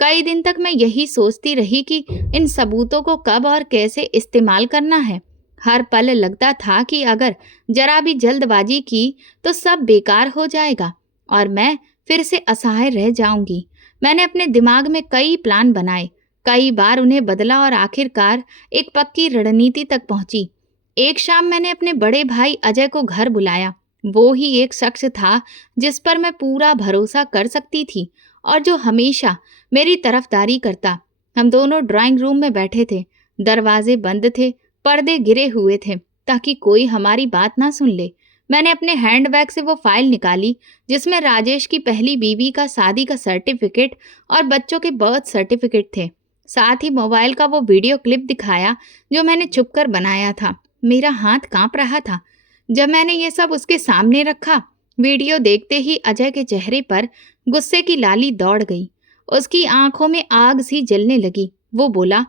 कई दिन तक मैं यही सोचती रही कि इन सबूतों को कब और कैसे इस्तेमाल करना है। हर पल लगता था कि अगर जरा भी जल्दबाजी की तो सब बेकार हो जाएगा और मैं फिर से असहाय रह जाऊंगी। मैंने अपने दिमाग में कई प्लान बनाए, कई बार उन्हें बदला और आखिरकार एक पक्की रणनीति तक पहुंची। एक शाम मैंने अपने बड़े भाई अजय को घर बुलाया। वो ही एक शख्स था जिस पर मैं पूरा भरोसा कर सकती थी और जो हमेशा मेरी तरफदारी करता। हम दोनों ड्राइंग रूम में बैठे थे। दरवाजे बंद थे, पर्दे गिरे हुए थे ताकि कोई हमारी बात ना सुन ले। मैंने अपने हैंडबैग से वो फाइल निकाली जिसमें राजेश की पहली बीवी का शादी का सर्टिफिकेट और बच्चों के बर्थ सर्टिफिकेट थे। साथ ही मोबाइल का वो वीडियो क्लिप दिखाया जो मैंने छुपकर बनाया था। मेरा हाथ कांप रहा था जब मैंने ये सब उसके सामने रखा। वीडियो देखते ही अजय के चेहरे पर गुस्से की लाली दौड़ गई। उसकी आंखों में आग सी जलने लगी। वो बोला,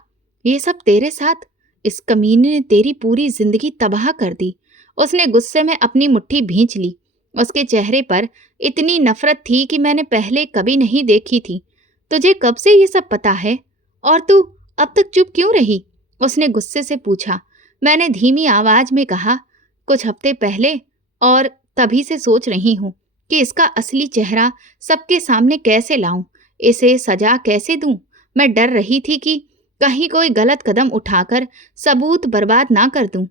ये सब तेरे साथ? इस कमीने ने तेरी पूरी जिंदगी तबाह कर दी। उसने गुस्से में अपनी मुट्ठी भींच ली। उसके चेहरे पर इतनी नफरत थी कि मैंने पहले कभी नहीं देखी थी। तुझे कब से ये सब पता है और तू अब तक चुप क्यों रही? उसने गुस्से से पूछा। मैंने धीमी आवाज में कहा, कुछ हफ्ते पहले, और तभी से सोच रही हूँ कि इसका असली चेहरा सबके सामने कैसे लाऊं, इसे सजा कैसे दूं। मैं डर रही थी कि कहीं कोई गलत कदम उठाकर सबूत बर्बाद ना कर दूं।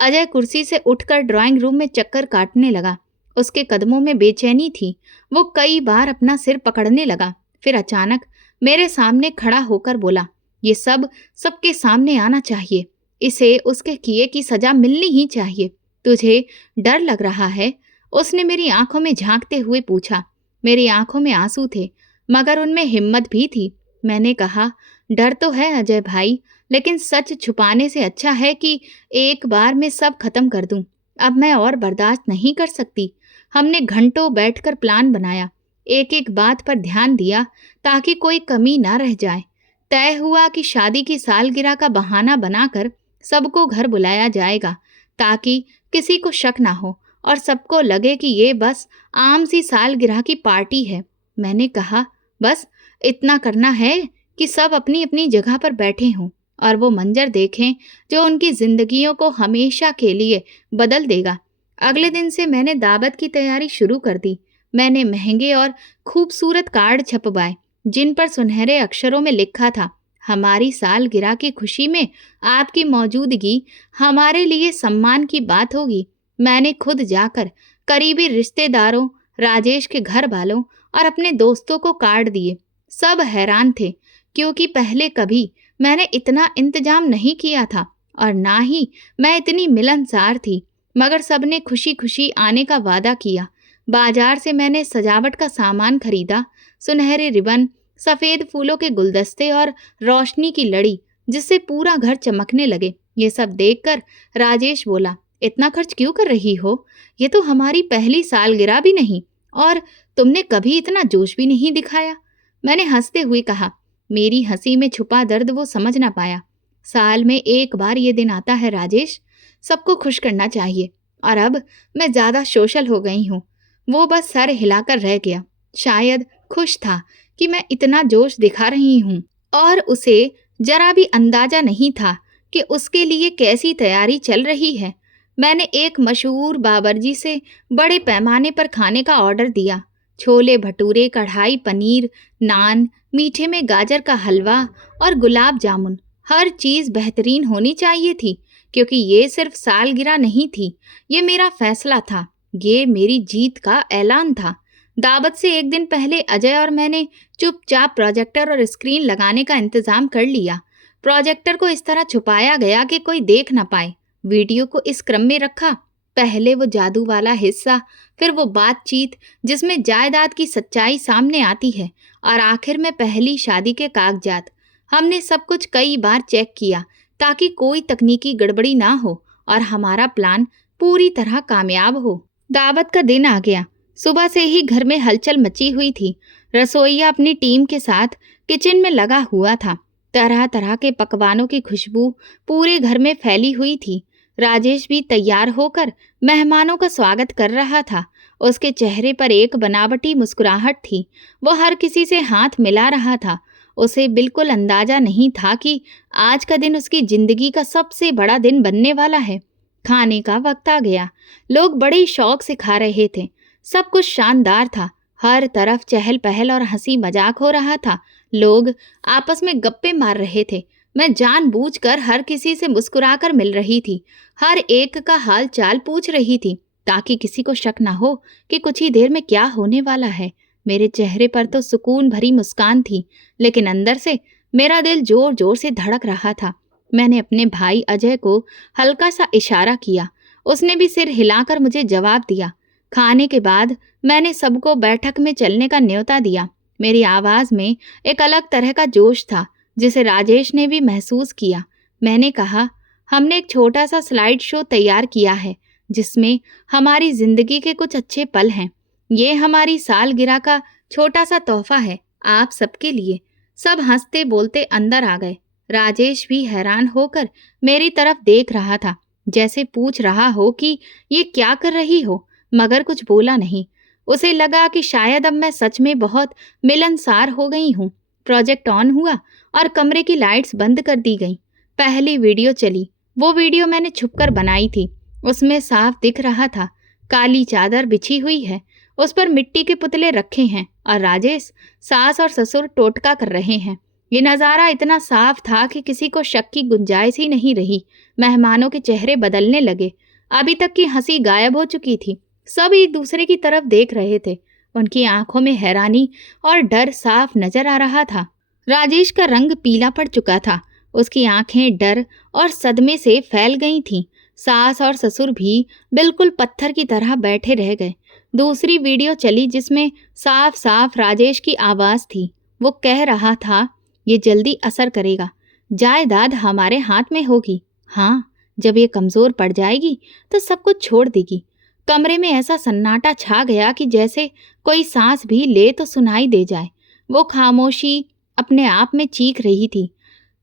अजय कुर्सी से उठकर ड्राइंग रूम में चक्कर काटने लगा। उसके कदमों में बेचैनी थी। वो कई बार अपना सिर पकड़ने लगा। फिर अचानक मेरे सामने खड़ा होकर बोला, ये सब सबके सामने आना चाहिए। इसे उसके किए की सजा मिलनी ही चाहिए। तुझे डर लग रहा है? उसने मेरी आंखों में झांकते हुए पूछा। मेरी आंखों में आंसू थे मगर उनमें हिम्मत भी थी। मैंने कहा, डर तो है अजय भाई, लेकिन सच छुपाने से अच्छा है कि एक बार में सब खत्म कर दूं। अब मैं और बर्दाश्त नहीं कर सकती। हमने घंटों बैठकर प्लान बनाया, एक एक बात पर ध्यान दिया ताकि कोई कमी ना रह जाए। तय हुआ कि शादी की सालगिरह का बहाना बनाकर सबको घर बुलाया जाएगा ताकि किसी को शक ना हो और सबको लगे कि ये बस आम सी सालगिरह की पार्टी है। मैंने कहा, बस इतना करना है कि सब अपनी अपनी जगह पर बैठे हों और वो मंजर देखें जो उनकी जिंदगियों को हमेशा के लिए बदल देगा। अगले दिन से मैंने दावत की तैयारी शुरू कर दी। मैंने महंगे और खूबसूरत कार्ड छपवाए जिन पर सुनहरे अक्षरों में लिखा था, हमारी सालगिरह की खुशी में आपकी मौजूदगी हमारे लिए सम्मान की बात होगी। मैंने खुद जाकर करीबी रिश्तेदारों, राजेश के घर वालों और अपने दोस्तों को कार्ड दिए। सब हैरान थे क्योंकि पहले कभी मैंने इतना इंतजाम नहीं किया था और ना ही मैं इतनी मिलनसार थी। मगर सबने खुशी खुशी आने का वादा किया। बाजार से मैंने सजावट का सामान खरीदा, सुनहरे रिबन, सफ़ेद फूलों के गुलदस्ते और रोशनी की लड़ी जिससे पूरा घर चमकने लगे। ये सब देखकर राजेश बोला, इतना खर्च क्यों कर रही हो? ये तो हमारी पहली सालगिरह भी नहीं और तुमने कभी इतना जोश भी नहीं दिखाया। मैंने हंसते हुए कहा। मेरी हंसी में छुपा दर्द वो समझ ना पाया। साल में एक बार ये दिन आता है राजेश, सबको खुश करना चाहिए और अब मैं ज़्यादा सोशल हो गई हूँ। वो बस सर हिलाकर रह गया। शायद खुश था कि मैं इतना जोश दिखा रही हूँ और उसे जरा भी अंदाजा नहीं था कि उसके लिए कैसी तैयारी चल रही है। मैंने एक मशहूर बावर्ची से बड़े पैमाने पर खाने का ऑर्डर दिया। छोले भटूरे, कढ़ाई पनीर, नान, मीठे में गाजर का हलवा और गुलाब जामुन। हर चीज़ बेहतरीन होनी चाहिए थी क्योंकि ये सिर्फ सालगिरह नहीं थी, ये मेरा फैसला था, ये मेरी जीत का ऐलान था। दावत से एक दिन पहले अजय और मैंने चुपचाप प्रोजेक्टर और स्क्रीन लगाने का इंतजाम कर लिया। प्रोजेक्टर को इस तरह छुपाया गया कि कोई देख न पाए। वीडियो को इस क्रम में रखा, पहले वो जादू वाला हिस्सा, फिर वो बातचीत जिसमें जायदाद की सच्चाई सामने आती है और आखिर में पहली शादी के कागजात। हमने सब कुछ कई बार चेक किया ताकि कोई तकनीकी गड़बड़ी ना हो और हमारा प्लान पूरी तरह कामयाब हो। दावत का दिन आ गया। सुबह से ही घर में हलचल मची हुई थी। रसोइया अपनी टीम के साथ किचन में लगा हुआ था। तरह तरह के पकवानों की खुशबू पूरे घर में फैली हुई थी। राजेश भी तैयार होकर मेहमानों का स्वागत कर रहा था। उसके चेहरे पर एक बनावटी मुस्कुराहट थी। वो हर किसी से हाथ मिला रहा था उसे बिल्कुल अंदाजा नहीं था कि आज का दिन उसकी जिंदगी का सबसे बड़ा दिन बनने वाला है। खाने का वक्त आ गया। लोग बड़े शौक से खा रहे थे। सब कुछ शानदार था। हर तरफ चहल पहल और हंसी मजाक हो रहा था। लोग आपस में गप्पे मार रहे थे। मैं जानबूझकर हर किसी से मुस्कुराकर मिल रही थी। हर एक का हाल चाल पूछ रही थी ताकि किसी को शक ना हो कि कुछ ही देर में क्या होने वाला है। मेरे चेहरे पर तो सुकून भरी मुस्कान थी, लेकिन अंदर से मेरा दिल जोर जोर से धड़क रहा था। मैंने अपने भाई अजय को हल्का सा इशारा किया। उसने भी सिर हिलाकर मुझे जवाब दिया। खाने के बाद मैंने सबको बैठक में चलने का न्योता दिया। मेरी आवाज में एक अलग तरह का जोश था जिसे राजेश ने भी महसूस किया। मैंने कहा, हमने एक छोटा सा स्लाइड शो तैयार किया है जिसमें हमारी जिंदगी के कुछ अच्छे पल हैं। ये हमारी सालगिरह का छोटा सा तोहफा है आप सबके लिए। सब हंसते बोलते अंदर आ गए। राजेश भी हैरान होकर मेरी तरफ देख रहा था, जैसे पूछ रहा हो कि ये क्या कर रही हो, मगर कुछ बोला नहीं। उसे लगा कि शायद अब मैं सच में बहुत मिलनसार हो गई हूँ। प्रोजेक्ट ऑन हुआ और कमरे की लाइट्स बंद कर दी गई। पहली वीडियो चली। वो वीडियो मैंने छुपकर बनाई थी। उसमें साफ दिख रहा था काली चादर बिछी हुई है, उस पर मिट्टी के पुतले रखे हैं और राजेश, सास और ससुर टोटका कर रहे हैं। ये नज़ारा इतना साफ था कि किसी को शक की गुंजाइश ही नहीं रही। मेहमानों के चेहरे बदलने लगे। अभी तक की हंसी गायब हो चुकी थी। सब एक दूसरे की तरफ देख रहे थे। उनकी आंखों में हैरानी और डर साफ नजर आ रहा था। राजेश का रंग पीला पड़ चुका था। उसकी आंखें डर और सदमे से फैल गई थीं। सास और ससुर भी बिल्कुल पत्थर की तरह बैठे रह गए। दूसरी वीडियो चली जिसमें साफ साफ राजेश की आवाज़ थी। वो कह रहा था, ये जल्दी असर करेगा, जायदाद हमारे हाथ में होगी। हाँ, जब ये कमज़ोर पड़ जाएगी तो सब कुछ छोड़ देगी। कमरे में ऐसा सन्नाटा छा गया कि जैसे कोई सांस भी ले तो सुनाई दे जाए। वो खामोशी अपने आप में चीख रही थी।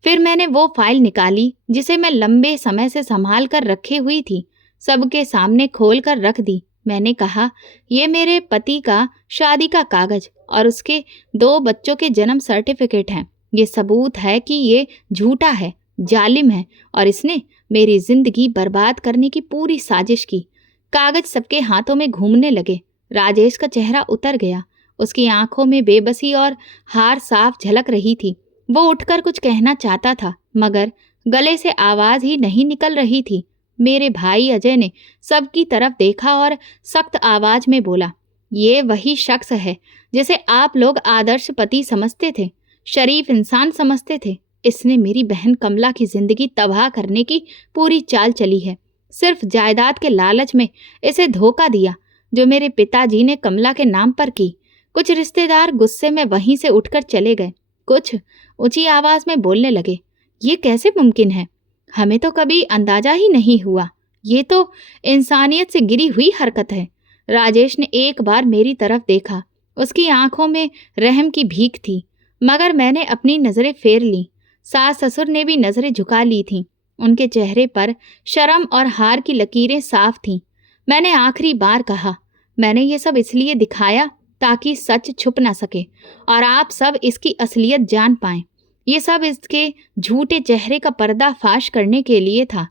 फिर मैंने वो फाइल निकाली जिसे मैं लंबे समय से संभाल कर रखे हुई थी। सबके सामने खोल कर रख दी। मैंने कहा, ये मेरे पति का शादी का कागज और उसके 2 बच्चों के जन्म सर्टिफिकेट हैं। ये सबूत है कि ये झूठा है, जालिम है और इसने मेरी जिंदगी बर्बाद करने की पूरी साजिश की। कागज सबके हाथों में घूमने लगे। राजेश का चेहरा उतर गया। उसकी आंखों में बेबसी और हार साफ झलक रही थी। वो उठकर कुछ कहना चाहता था, मगर गले से आवाज ही नहीं निकल रही थी। मेरे भाई अजय ने सबकी तरफ देखा और सख्त आवाज में बोला, ये वही शख्स है जिसे आप लोग आदर्श पति समझते थे, शरीफ इंसान समझते थे। इसने मेरी बहन कमला की जिंदगी तबाह करने की पूरी चाल चली है। सिर्फ जायदाद के लालच में इसे धोखा दिया जो मेरे पिताजी ने कमला के नाम पर की। कुछ रिश्तेदार गुस्से में वहीं से उठकर चले गए। कुछ ऊंची आवाज में बोलने लगे, ये कैसे मुमकिन है, हमें तो कभी अंदाजा ही नहीं हुआ, ये तो इंसानियत से गिरी हुई हरकत है। राजेश ने एक बार मेरी तरफ देखा। उसकी आंखों में रहम की भीख थी, मगर मैंने अपनी नजरें फेर ली। सास ससुर ने भी नजरें झुका ली थीं। उनके चेहरे पर शर्म और हार की लकीरें साफ थीं। मैंने आखिरी बार कहा, मैंने ये सब इसलिए दिखाया ताकि सच छुप ना सके और आप सब इसकी असलियत जान पाएं। ये सब इसके झूठे चेहरे का पर्दाफाश करने के लिए था।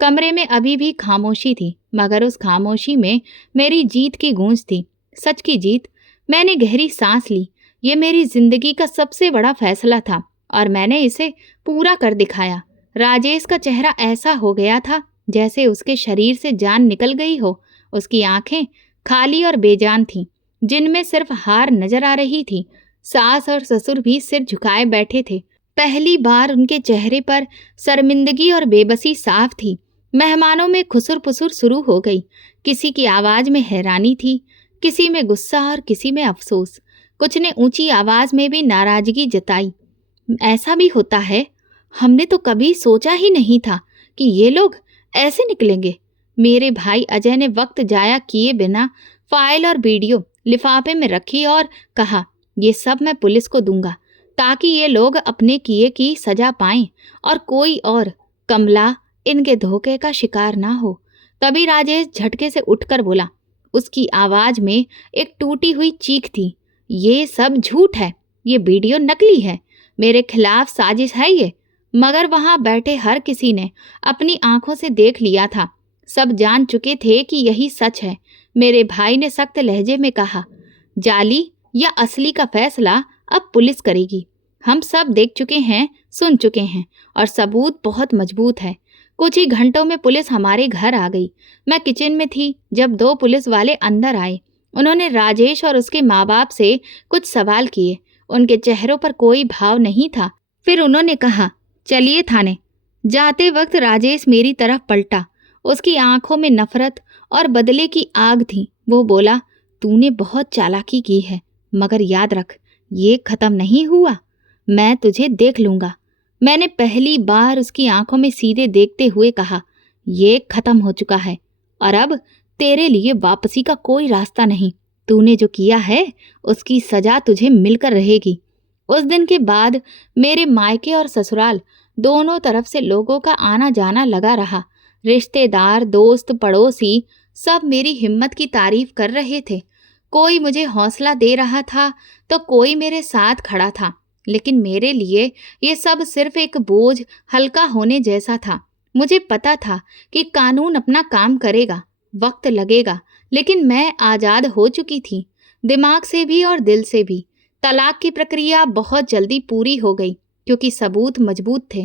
कमरे में अभी भी खामोशी थी, मगर उस खामोशी में मेरी जीत की गूंज थी, सच की जीत। मैंने गहरी सांस ली। ये मेरी जिंदगी का सबसे बड़ा फैसला था और मैंने इसे पूरा कर दिखाया। राजेश का चेहरा ऐसा हो गया था जैसे उसके शरीर से जान निकल गई हो। उसकी आंखें खाली और बेजान थीं, जिनमें सिर्फ हार नजर आ रही थी। सास और ससुर भी सिर झुकाए बैठे थे। पहली बार उनके चेहरे पर शर्मिंदगी और बेबसी साफ थी। मेहमानों में खुसुर पुसुर शुरू हो गई। किसी की आवाज में हैरानी थी, किसी में गुस्सा और किसी में अफसोस। कुछ ने ऊंची आवाज में भी नाराजगी जताई। ऐसा भी होता है, हमने तो कभी सोचा ही नहीं था कि ये लोग ऐसे निकलेंगे। मेरे भाई अजय ने वक्त जाया किए बिना फाइल और वीडियो लिफाफे में रखी और कहा, ये सब मैं पुलिस को दूंगा ताकि ये लोग अपने किए की सजा पाएं और कोई और कमला इनके धोखे का शिकार ना हो। तभी राजेश झटके से उठकर बोला। उसकी आवाज में एक टूटी हुई चीख थी, ये सब झूठ है, ये वीडियो नकली है। मेरे खिलाफ साजिश है ये। मगर वहां बैठे हर किसी ने अपनी आंखों से देख लिया था। सब जान चुके थे कि यही सच है। मेरे भाई ने सख्त लहजे में कहा, जाली या असली का फैसला अब पुलिस करेगी। हम सब देख चुके हैं, सुन चुके हैं और सबूत बहुत मजबूत है। कुछ ही घंटों में पुलिस हमारे घर आ गई। मैं किचन में थी जब 2 पुलिस वाले अंदर आए। उन्होंने राजेश और उसके माँ बाप से कुछ सवाल किए। उनके चेहरों पर कोई भाव नहीं था। फिर उन्होंने कहा, चलिए थाने। जाते वक्त राजेश मेरी तरफ पलटा। उसकी आंखों में नफरत और बदले की आग थी। वो बोला, तूने बहुत चालाकी की है, मगर याद रख, ये खत्म नहीं हुआ। मैं तुझे देख लूंगा। मैंने पहली बार उसकी आंखों में सीधे देखते हुए कहा, ये खत्म हो चुका है और अब तेरे लिए वापसी का कोई रास्ता नहीं। तूने जो किया है उसकी सजा तुझे मिलकर रहेगी। उस दिन के बाद मेरे मायके और ससुराल दोनों तरफ से लोगों का आना जाना लगा रहा। रिश्तेदार, दोस्त, पड़ोसी सब मेरी हिम्मत की तारीफ कर रहे थे। कोई मुझे हौसला दे रहा था तो कोई मेरे साथ खड़ा था। लेकिन मेरे लिए ये सब सिर्फ एक बोझ हल्का होने जैसा था। मुझे पता था कि कानून अपना काम करेगा, वक्त लगेगा, लेकिन मैं आज़ाद हो चुकी थी, दिमाग से भी और दिल से भी। तलाक की प्रक्रिया बहुत जल्दी पूरी हो गई क्योंकि सबूत मजबूत थे।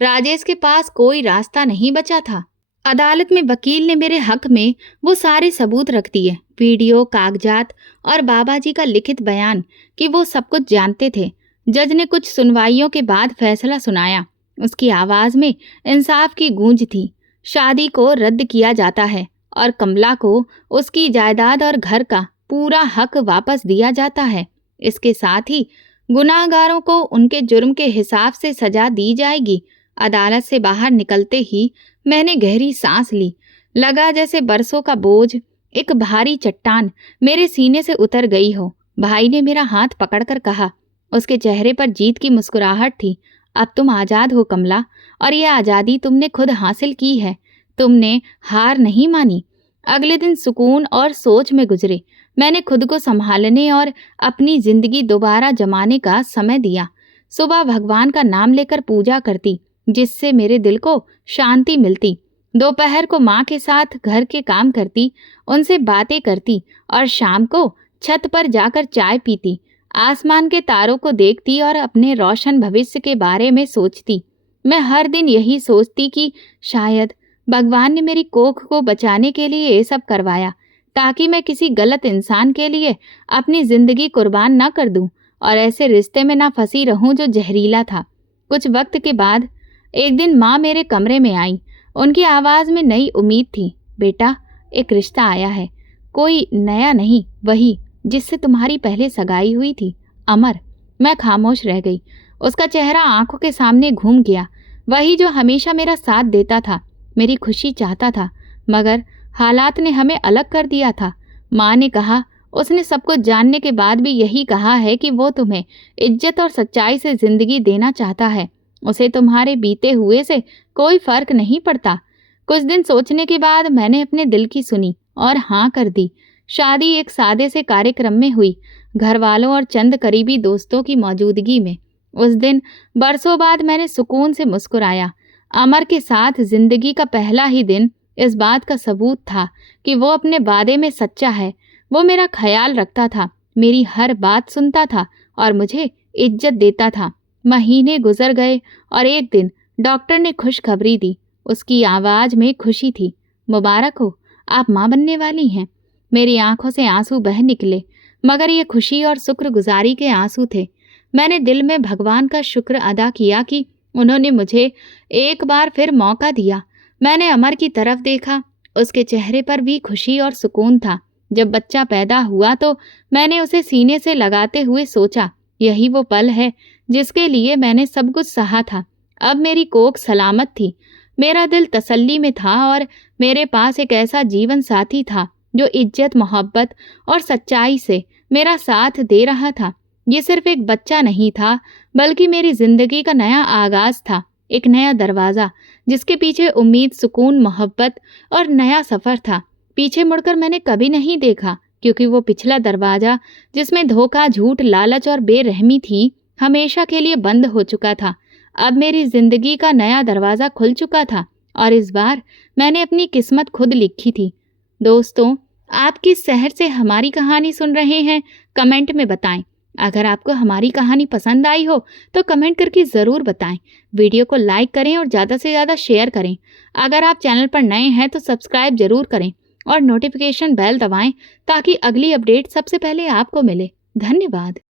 राजेश के पास कोई रास्ता नहीं बचा था। अदालत में वकील ने मेरे हक में वो सारे सबूत रख दिए, वीडियो, कागजात और बाबा जी का लिखित बयान कि वो सब कुछ जानते थे। जज ने कुछ सुनवाइयों के बाद फैसला सुनाया। उसकी आवाज़ में इंसाफ की गूंज थी। शादी को रद्द किया जाता है और कमला को उसकी जायदाद और घर का पूरा हक वापस दिया जाता है। इसके साथ ही गुनाहगारों को उनके जुर्म के हिसाब से सजा दी जाएगी। अदालत से बाहर निकलते ही मैंने गहरी सांस ली। लगा जैसे बरसों का बोझ, एक भारी चट्टान मेरे सीने से उतर गई हो। भाई ने मेरा हाथ पकड़कर कहा, उसके चेहरे पर जीत की मुस्कुराहट थी, अब तुम आज़ाद हो कमला, और ये आज़ादी तुमने खुद हासिल की है। तुमने हार नहीं मानी। अगले दिन सुकून और सोच में गुजरे। मैंने खुद को संभालने और अपनी जिंदगी दोबारा जमाने का समय दिया। सुबह भगवान का नाम लेकर पूजा करती, जिससे मेरे दिल को शांति मिलती। दोपहर को माँ के साथ घर के काम करती, उनसे बातें करती और शाम को छत पर जाकर चाय पीती। आसमान के तारों को देखती और अपने रोशन भविष्य के बारे में सोचती। मैं हर दिन यही सोचती कि शायद भगवान ने मेरी कोख को बचाने के लिए ये सब करवाया, ताकि मैं किसी गलत इंसान के लिए अपनी जिंदगी कुर्बान न कर दूं और ऐसे रिश्ते में ना फंसी रहूं जो जहरीला था। कुछ वक्त के बाद एक दिन माँ मेरे कमरे में आई। उनकी आवाज़ में नई उम्मीद थी। बेटा, एक रिश्ता आया है, कोई नया नहीं, वही जिससे तुम्हारी पहले सगाई हुई थी, अमर। मैं खामोश रह गई। उसका चेहरा आंखों के सामने घूम गया, वही जो हमेशा मेरा साथ देता था, मेरी खुशी चाहता था, मगर हालात ने हमें अलग कर दिया था। माँ ने कहा, उसने सब कुछ जानने के बाद भी यही कहा है कि वो तुम्हें इज्जत और सच्चाई से जिंदगी देना चाहता है। उसे तुम्हारे बीते हुए से कोई फर्क नहीं पड़ता। कुछ दिन सोचने के बाद मैंने अपने दिल की सुनी और हाँ कर दी। शादी एक सादे से कार्यक्रम में हुई, घर वालों और चंद करीबी दोस्तों की मौजूदगी में। उस दिन बरसों बाद मैंने सुकून से मुस्कुराया। अमर के साथ जिंदगी का पहला ही दिन इस बात का सबूत था कि वो अपने वादे में सच्चा है। वो मेरा ख्याल रखता था, मेरी हर बात सुनता था और मुझे इज्जत देता था। महीने गुजर गए और एक दिन डॉक्टर ने खुशखबरी दी। उसकी आवाज़ में खुशी थी। मुबारक हो, आप माँ बनने वाली हैं। मेरी आंखों से आंसू बह निकले, मगर ये खुशी और शुक्रगुजारी के आंसू थे। मैंने दिल में भगवान का शुक्र अदा किया कि उन्होंने मुझे एक बार फिर मौका दिया। मैंने अमर की तरफ देखा, उसके चेहरे पर भी खुशी और सुकून था। जब बच्चा पैदा हुआ तो मैंने उसे सीने से लगाते हुए सोचा, यही वो पल है जिसके लिए मैंने सब कुछ सहा था। अब मेरी कोख सलामत थी, मेरा दिल तसल्ली में था और मेरे पास एक ऐसा जीवन साथी था जो इज्जत, मोहब्बत और सच्चाई से मेरा साथ दे रहा था। ये सिर्फ एक बच्चा नहीं था, बल्कि मेरी जिंदगी का नया आगाज था, एक नया दरवाज़ा जिसके पीछे उम्मीद, सुकून, मोहब्बत और नया सफ़र था। पीछे मुड़कर मैंने कभी नहीं देखा, क्योंकि वो पिछला दरवाज़ा जिसमें धोखा, झूठ, लालच और बेरहमी थी, हमेशा के लिए बंद हो चुका था। अब मेरी जिंदगी का नया दरवाज़ा खुल चुका था और इस बार मैंने अपनी किस्मत खुद लिखी थी। दोस्तों, आप किस शहर से हमारी कहानी सुन रहे हैं, कमेंट में बताएं। अगर आपको हमारी कहानी पसंद आई हो तो कमेंट करके ज़रूर बताएं। वीडियो को लाइक करें और ज़्यादा से ज़्यादा शेयर करें। अगर आप चैनल पर नए हैं तो सब्सक्राइब ज़रूर करें और नोटिफिकेशन बेल दबाएं ताकि अगली अपडेट सबसे पहले आपको मिले। धन्यवाद।